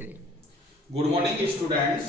Good morning students.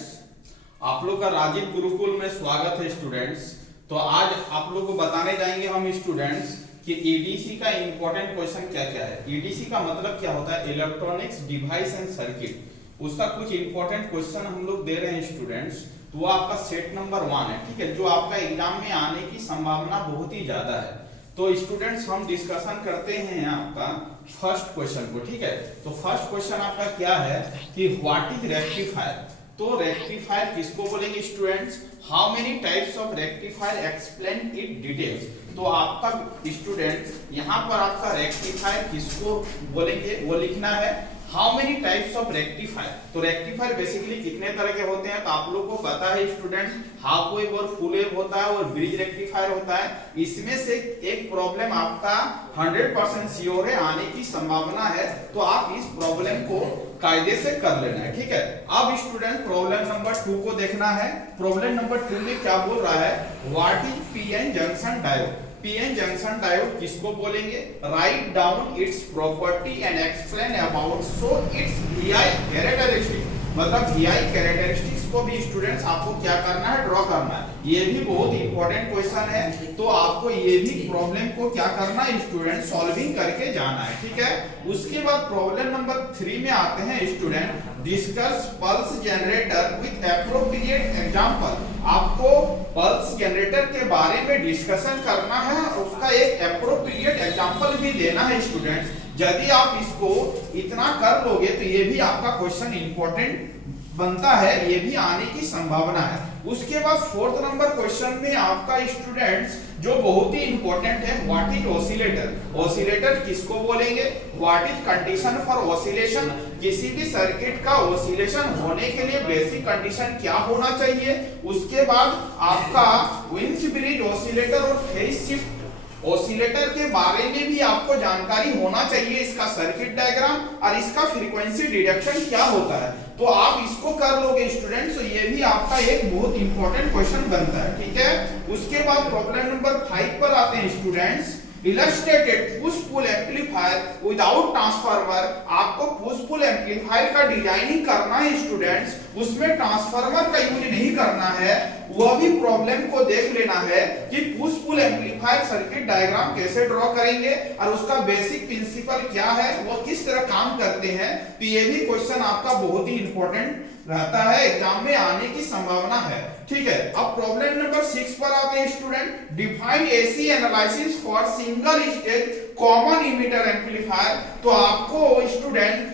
आप लोग का राजीव गुरुकुल में स्वागत है स्टूडेंट्स। तो आज आप लोग को बताने जाएंगे हम स्टूडेंट्स कि ईडीसी का इंपॉर्टेंट क्वेश्चन क्या क्या है। ईडीसी का मतलब क्या होता है, इलेक्ट्रॉनिक्स डिवाइस एंड सर्किट। उसका कुछ इंपॉर्टेंट क्वेश्चन हम लोग दे रहे हैं स्टूडेंट्स। तो वो आपका सेट नंबर 1 है, ठीक है, जो आपका एग्जाम में आने की संभावना बहुत ही ज्यादा है। तो स्टूडेंट्स हम डिस्कशन करते हैं आपका फर्स्ट क्वेश्चन को, ठीक है। तो फर्स्ट क्वेश्चन आपका क्या है कि व्हाट इज रेक्टिफायर। तो रेक्टिफायर किसको बोलेंगे students, how many types of rectifier, explain it details. तो आपका स्टूडेंट्स यहाँ पर आपका रेक्टिफायर किसको बोलेंगे वो लिखना है, how many types of rectifier. तो रेक्टिफायर बेसिकली कितने तरह के होते हैं तो आप लोग को पता है स्टूडेंट, हाफ वेव और फुल वेव होता है और ब्रिज रेक्टिफायर होता है। इसमें से एक प्रॉब्लम आपका 100% श्योर है, आने की संभावना है। तो आप इस प्रॉब्लम को कायदे से कर लेना है, ठीक है। अब स्टूडेंट प्रॉब्लम नंबर 2 को देखना है। प्रॉब्लम नंबर 2 में क्या बोल रहा है, what is PN junction diode. PN junction diode किसको बोलेंगे, write down it's property and explain about so it's VI characteristics. मतलब VI कैरेक्टरिस्टिक्स को भी स्टूडेंट्स आपको क्या करना है, ड्रॉ करना है। ये भी बहुत इंपॉर्टेंट क्वेश्चन है, तो आपको ये भी प्रॉब्लम को क्या करना है स्टूडेंट, सॉल्विंग करके जाना है, ठीक है। उसके बाद प्रॉब्लम नंबर 3 में आते हैं student, discuss pulse generator with appropriate example. आपको पल्स जनरेटर के बारे में डिस्कशन करना है और उसका एक एप्रोप्रिएट एग्जांपल भी देना है स्टूडेंट्स। यदि आप इसको इतना कर लोगे तो ये भी आपका क्वेश्चन इंपॉर्टेंट बनता है, ये भी आने की संभावना है। उसके बाद 4th नंबर क्वेश्चन में आपका स्टूडेंट्स जो बहुत ही इंपॉर्टेंट है, व्हाट इज ऑसिलेटर। ऑसिलेटर किसको बोलेंगे, what is condition for oscillation. किसी भी सर्किट का ऑसिलेशन होने के लिए बेसिक कंडीशन क्या होना चाहिए। उसके बाद आपका विंच ब्रिज ऑसिलेटर और फेज शिफ्ट ऑसिलेटर के बारे में भी आपको जानकारी होना चाहिए, इसका सर्किट डायग्राम और इसका फ्रीक्वेंसी डिडक्शन क्या होता है। तो आप इसको कर लोगे स्टूडेंट्स, तो ये भी आपका एक बहुत इंपॉर्टेंट क्वेश्चन बनता है, ठीक है। उसके बाद प्रॉब्लम नंबर 5 पर आते हैं students, illustrated push pull amplifier without transformer. आपको पुश पुल एम्पलीफायर का डिजाइनिंग करना है स्टूडेंट्स, उसमें ट्रांसफार्मर का यूज नहीं करना है। वह भी प्रॉब्लम को देख लेना है कि push pull amplifier circuit diagram कैसे ड्रॉ करेंगे और उसका बेसिक प्रिंसिपल क्या है, वो किस तरह काम करते हैं। तो ये भी क्वेश्चन आपका बहुत ही इंपॉर्टेंट रहता है, एग्जाम में आने की संभावना है, ठीक है। अब प्रॉब्लम नंबर 6 पर आते हैं student, define AC analysis for single stage common emitter amplifier. तो आपको student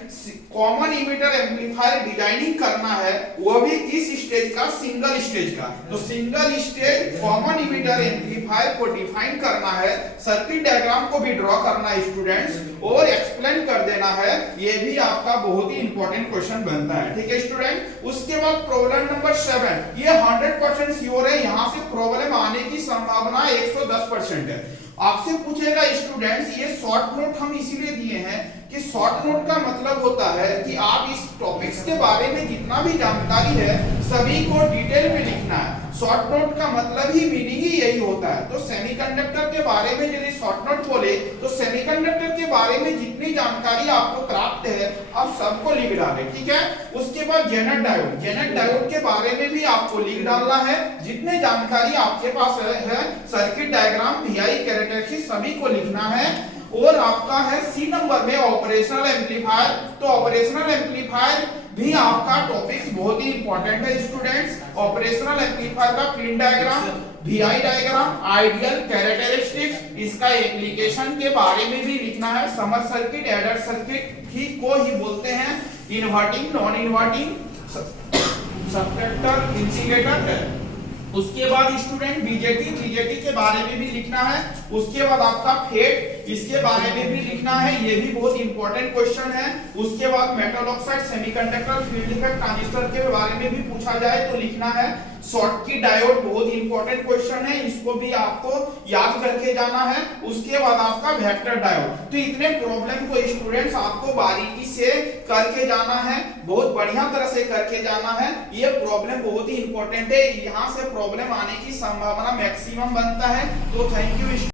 common emitter amplifier designing करना है, वो भी किस स्टेज का, सिंगल स्टेज का। तो single stage common emitter amplifier को डिफाइन करना है, सर्किट डायग्राम को भी ड्रॉ करना है स्टूडेंट्स और एक्सप्लेन कर देना है। ये भी आपका बहुत ही इंपॉर्टेंट क्वेश्चन बनता है, ठीक है स्टूडेंट। उसके बाद प्रॉब्लम नंबर 7, ये 100% श्योर है, यहां से प्रॉब्लम आने की संभावना 110% है। आपसे पूछेगा स्टूडेंट्स, ये शॉर्ट नोट हम इसीलिए दिए हैं कि शॉर्ट नोट का मतलब होता है कि आप इस टॉपिक्स के बारे में जितना भी जानकारी है सभी को डिटेल में लिखना है। शॉर्ट नोट का मतलब ही, मीनिंग ही यही होता है। तो सेमीकंडक्टर के बारे में यदि शॉर्ट नोट बोले तो सेमीकंडक्टर के बारे में जितनी जानकारी आपको प्राप्त है आप सबको लिख डालें, ठीक है। उसके बाद जेनेट डायोड, जेनेट डायोड के बारे में भी आपको लिख डालना है। जितने जानकारी आपके पास है सर्किट डायग्राम, VI कैरेक्टरिस्टिक्स सभी को लिखना है। और आपका है C नंबर में ऑपरेशनल एम्पलीफायर। तो ऑपरेशनल एम्पलीफायर भी आपका टॉपिक बहुत ही इंपॉर्टेंट है स्टूडेंट्स। ऑपरेशनल एम्पलीफायर का pin diagram, VI diagram, ideal characteristics, इसका एप्लीकेशन के बारे में भी लिखना है। समर सर्किट, एडर सर्किट ही को ही बोलते हैं, inverting, non inverting, subtractor, integrator. उसके बाद स्टूडेंट बीजेटी के बारे में भी लिखना है। उसके बाद आपका फेट, इसके बारे में भी लिखना है, ये भी बहुत इंपॉर्टेंट क्वेश्चन है। उसके बाद metal oxide, semiconductor, field effect, transistor के बारे में भी पूछा जाए तो लिखना है। शॉर्टकी डायोड बहुत इंपॉर्टेंट क्वेश्चन है, इसको भी आपको याद करके जाना है। उसके बाद आपका वेक्टर डायोड। तो इतने प्रॉब्लम को स्टूडेंट्स आपको बारीकी से करके जाना है, बहुत बढ़िया तरह से करके जाना है। ये प्रॉब्लम बहुत ही इंपॉर्टेंट है, यहाँ से प्रॉब्लम आने की संभावना मैक्सिमम बनता है। तो थैंक यू।